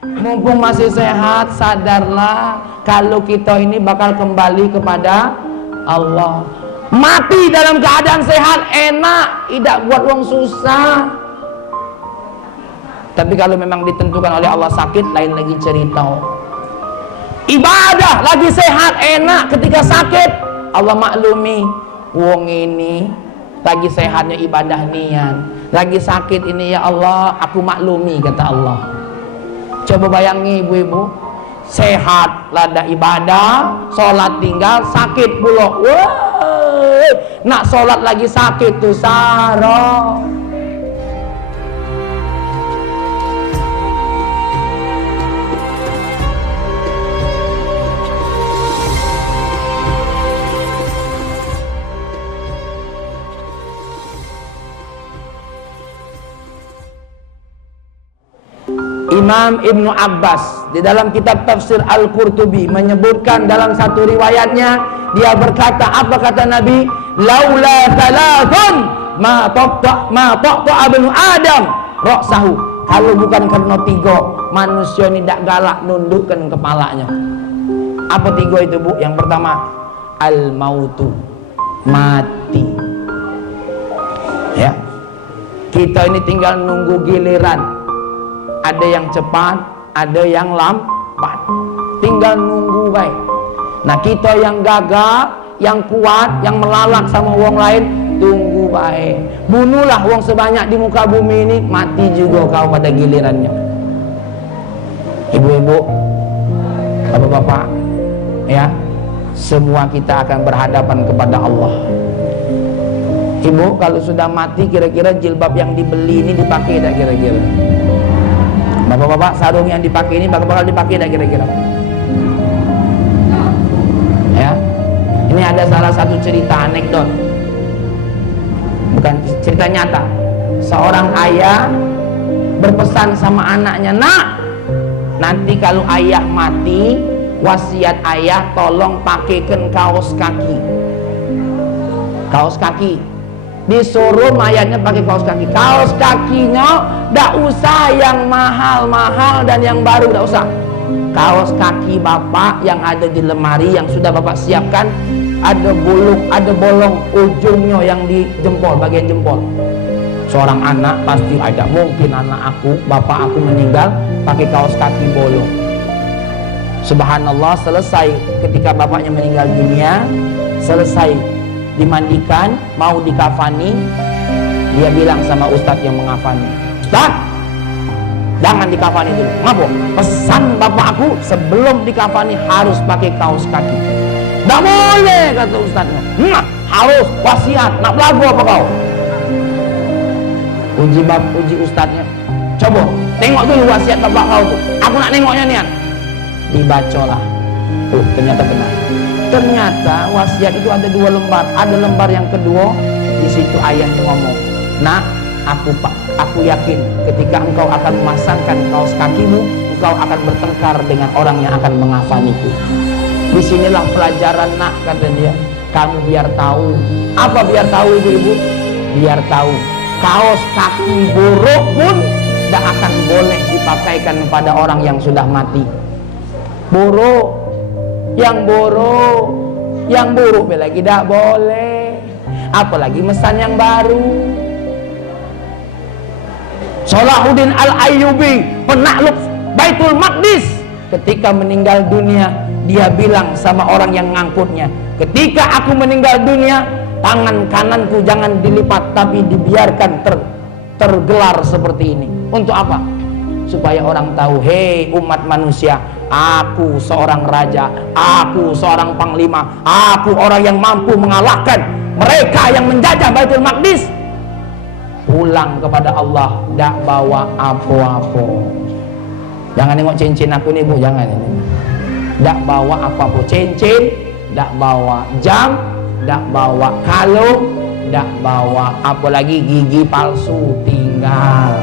Mumpung masih sehat, sadarlah kalau kita ini bakal kembali kepada Allah. Mati dalam keadaan sehat enak, tidak buat uang susah. Tapi kalau memang ditentukan oleh Allah sakit, lain lagi cerita. Ibadah lagi sehat enak, ketika sakit Allah maklumi, wong ini lagi sehatnya ibadah nian, lagi sakit ini ya Allah aku maklumi, kata Allah. Coba bayangi ibu-ibu, sehat lada ibadah, sholat tinggal, sakit pula. Wah, nak sholat lagi sakit tuh sarah. Imam Ibnu Abbas di dalam kitab tafsir Al-Qurtubi menyebutkan dalam satu riwayatnya, dia berkata, apa kata Nabi? Laula thalathun ma taqta ibnu Adam ra'sahu. Kalau bukan karena tiga, manusia ini tidak galak nundukkan kepalanya. Apa tiga itu, Bu? Yang pertama, al-mautu, mati. Ya. Kita ini tinggal nunggu giliran. Ada yang cepat, ada yang lambat. Tinggal nunggu baik. Nah, kita yang gagah, yang kuat, yang melalak sama wong lain, tunggu baik. Bunuhlah wong sebanyak di muka bumi ini, mati juga kau pada gilirannya. Ibu-ibu, bapak-bapak, ya, semua kita akan berhadapan kepada Allah. Ibu, kalau sudah mati, kira-kira jilbab yang dibeli ini dipakai tidak kira-kira? Bapak-bapak, sarung yang dipakai ini bakal dipakai dah kira-kira. Ya. Ini ada salah satu cerita anekdot. Bukan cerita nyata. Seorang ayah berpesan sama anaknya, "Nak, nanti kalau ayah mati, wasiat ayah tolong pakaikan kaos kaki." Kaos kaki. Disuruh mayatnya pakai kaos kaki. Kaos kakinya tidak usah yang mahal-mahal dan yang baru, tidak usah. Kaos kaki bapak yang ada di lemari yang sudah bapak siapkan, ada bolong ujungnya yang di jempol, bagian jempol. Seorang anak pasti ada, mungkin anak aku, bapak aku meninggal pakai kaos kaki bolong. Subhanallah, selesai ketika bapaknya meninggal dunia, selesai dimandikan, mau dikafani, dia bilang sama ustadz yang mengafani, "Ustadz, jangan dikafani dulu." "Ngapa?" "Pesan bapak aku sebelum dikafani harus pakai kaos kaki." "Nggak boleh," kata ustadznya. "Harus, wasiat." "Nak belagu apa kau?" Uji ustadznya. "Coba tengok dulu wasiat bapak kau tuh, aku nak nengoknya nian." Dibacolah. Ternyata benar. Ternyata wasiat itu ada 2 lembar. Ada lembar yang kedua, di situ ayahnya ngomong, "Nak, aku yakin ketika engkau akan memasangkan kaos kakimu, engkau akan bertengkar dengan orang yang akan mengafaniku. Disinilah pelajaran, nak," kata dia. "Kamu biar tahu." Apa biar tahu, ibu-ibu? Biar tahu kaos kaki buruk pun tidak akan boleh dipakaikan pada orang yang sudah mati. Buruk, yang buruk lagi tidak boleh, apalagi mesan yang baru. Salahuddin Al-Ayyubi, penakluk Baitul Maqdis, ketika meninggal dunia, dia bilang sama orang yang ngangkutnya, "Ketika aku meninggal dunia, tangan kananku jangan dilipat, tapi dibiarkan tergelar seperti ini." Untuk apa? Supaya orang tahu, hei umat manusia, aku seorang raja, aku seorang panglima, aku orang yang mampu mengalahkan mereka yang menjajah Baitul Maqdis. Pulang kepada Allah, tidak bawa apa-apa. Jangan nengok cincin aku nih, Bu, jangan ini. Tidak bawa apa-apa, cincin, tidak bawa jam, tidak bawa kalung, tidak bawa apalagi gigi palsu tinggal.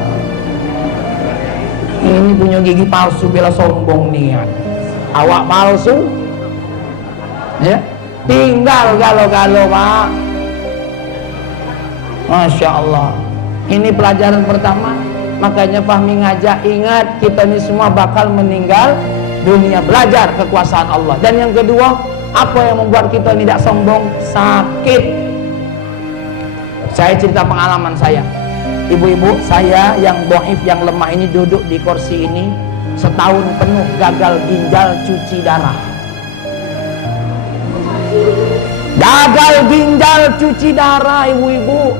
Ini punya gigi palsu bela sombong niat. Awak palsu, ya, tinggal galau-galau, Pak. Masya Allah. Ini pelajaran pertama. Makanya Fahmi ngajak, ingat kita ini semua bakal meninggal dunia. Belajar kekuasaan Allah. Dan yang kedua, apa yang membuat kita ini tidak sombong? Sakit. Saya cerita pengalaman saya. Ibu-ibu saya yang dhaif, yang lemah ini duduk di kursi ini setahun penuh gagal ginjal, cuci darah. Gagal ginjal, cuci darah, ibu-ibu.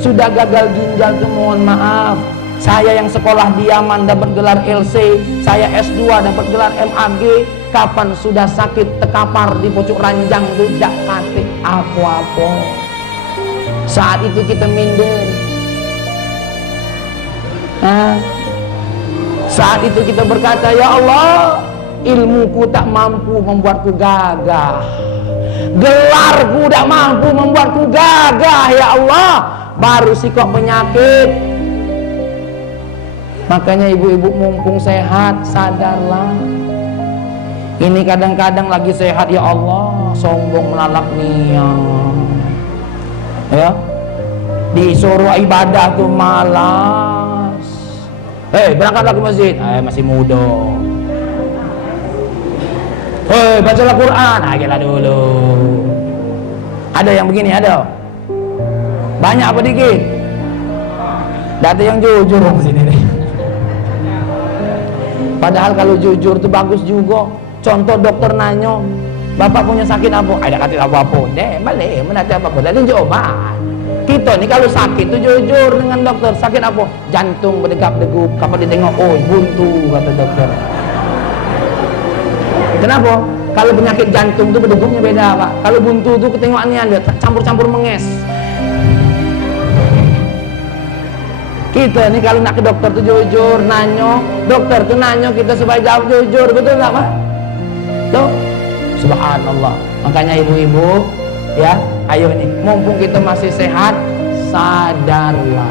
Sudah gagal ginjal tuh mohon maaf. Saya yang sekolah di Yaman dapat gelar LC, saya S2 dapat gelar MAG. Kapan sudah sakit tekapar di pucuk ranjang tidak kate apa-apa. Saat itu kita minder. Saat itu kita berkata, ya Allah, ilmuku tak mampu membuatku gagah, gelarku tak mampu membuatku gagah, ya Allah. Baru sikap penyakit. Makanya ibu-ibu mumpung sehat, sadarlah. Ini kadang-kadang lagi sehat, ya Allah, sombong melalak niat. Ya, disuruh ibadah tuh malas. Berangkatlah ke masjid. Masih muda. Bacalah Quran. Gila dulu. Ada yang begini, ada. Banyak apa dikit? Data yang jujur di sini nih. Padahal kalau jujur tuh bagus juga. Contoh dokter nanyo, bapak punya sakit apa? Ada kata apa-apa. Balik menata apa-apa. Dan obat. Kita nih kalau sakit tuh jujur dengan dokter. Sakit apa? Jantung berdegap-degup. Kapan ditengok, oh buntu kata dokter. Kenapa? Kalau penyakit jantung tuh berdegupnya beda, Pak. Kalau buntu tuh ketengokannya ada campur-campur menges. Kita nih kalau nak ke dokter tuh jujur, nanyo. Dokter tuh nanyo kita supaya jawab jujur, betul nggak, Pak? Tuh, subhanallah. Makanya ibu-ibu, ya, ayo nih, mumpung kita masih sehat, sadarlah.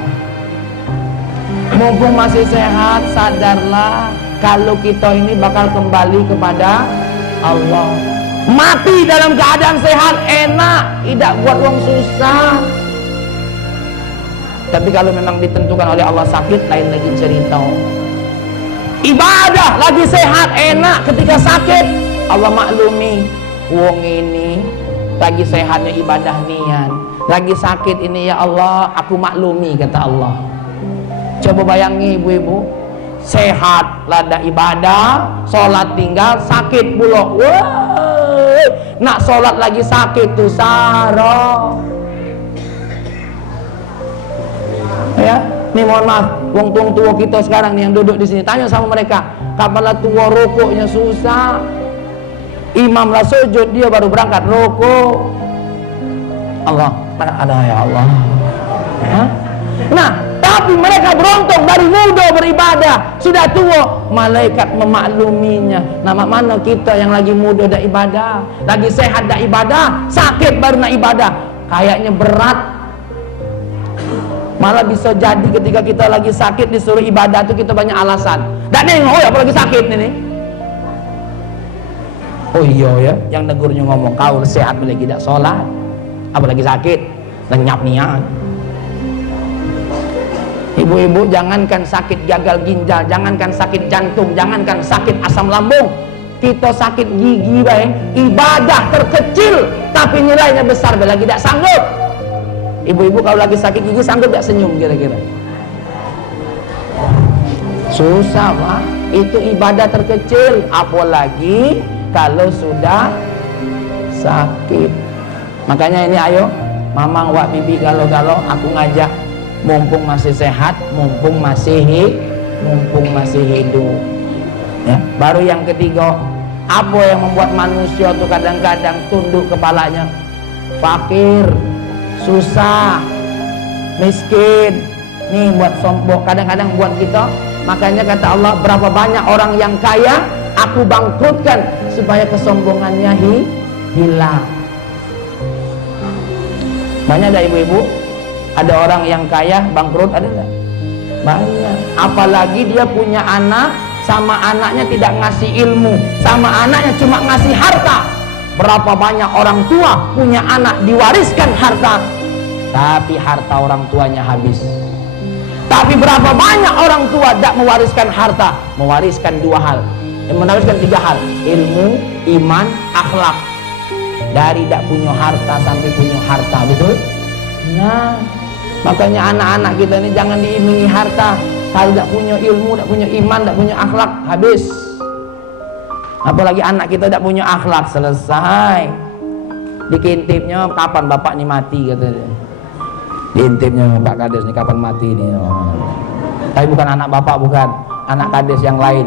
Mumpung masih sehat, sadarlah kalau kita ini bakal kembali kepada Allah. Mati dalam keadaan sehat enak, tidak buat uang susah. Tapi kalau memang ditentukan oleh Allah sakit, lain lagi cerita. Ibadah lagi sehat enak, ketika sakit Allah maklumi, wong ini lagi sehatnya ibadah nian, lagi sakit ini ya Allah aku maklumi kata Allah. Coba bayangi ibu-ibu, sehat lada ibadah, sholat tinggal, sakit pula. Wah, nak sholat lagi sakit tuh sarah. Ya, nih mohon maaf, wong tua kita sekarang nih yang duduk di sini, tanya sama mereka, kapanlah tua rokoknya susah. Imam lah sujud, dia baru berangkat rokok. Allah, ada ya Allah. Nah, tapi mereka beruntung dari muda beribadah, sudah tua malaikat memakluminya. Nama mana kita yang lagi muda dak ibadah, lagi sehat dak ibadah, sakit baru nak ibadah, kayaknya berat. Malah bisa jadi ketika kita lagi sakit disuruh ibadah tuh kita banyak alasan. Dak nengok, oh apalagi sakit nih. Oh iya ya, yang negurnya ngomong kau sehat lagi tidak sholat, apalagi sakit, lenyap niat. Ibu-ibu jangankan sakit gagal ginjal, jangankan sakit jantung, jangankan sakit asam lambung, kita sakit gigi baik, ibadah terkecil tapi nilainya besar, lagi tidak sanggup. Ibu-ibu kalau lagi sakit gigi sanggup tidak senyum kira-kira? Susah, Pak. Itu ibadah terkecil, apalagi kalau sudah sakit. Makanya ini ayo mamang wak bibi galau-galau aku ngajak, mumpung masih sehat, mumpung masih hidup ya. Baru yang ketiga, apa yang membuat manusia tuh kadang-kadang tunduk kepalanya? Fakir, susah, miskin. Nih buat sombong, kadang-kadang buat kita. Makanya kata Allah, berapa banyak orang yang kaya aku bangkrutkan supaya kesombongannya hilang. Banyak ada ibu-ibu, ada orang yang kaya bangkrut, ada enggak? Banyak. Apalagi dia punya anak, sama anaknya tidak ngasih ilmu, sama anaknya cuma ngasih harta. Berapa banyak orang tua punya anak diwariskan harta, tapi harta orang tuanya habis. Tapi berapa banyak orang tua tidak mewariskan harta? Mewariskan dua hal, mewariskan tiga hal: ilmu, iman, akhlak. Dari tidak punya harta sampai punya harta, betul? Nah, makanya anak-anak kita ini jangan diimingi harta. Kalau tidak punya ilmu, tidak punya iman, tidak punya akhlak, habis. Apalagi anak kita tidak punya akhlak, selesai. Dikintipnya kapan bapak ini mati, katanya. Diintipnya Pak Kades ini kapan mati ini. Tapi bukan anak bapak, bukan anak Kades yang lain.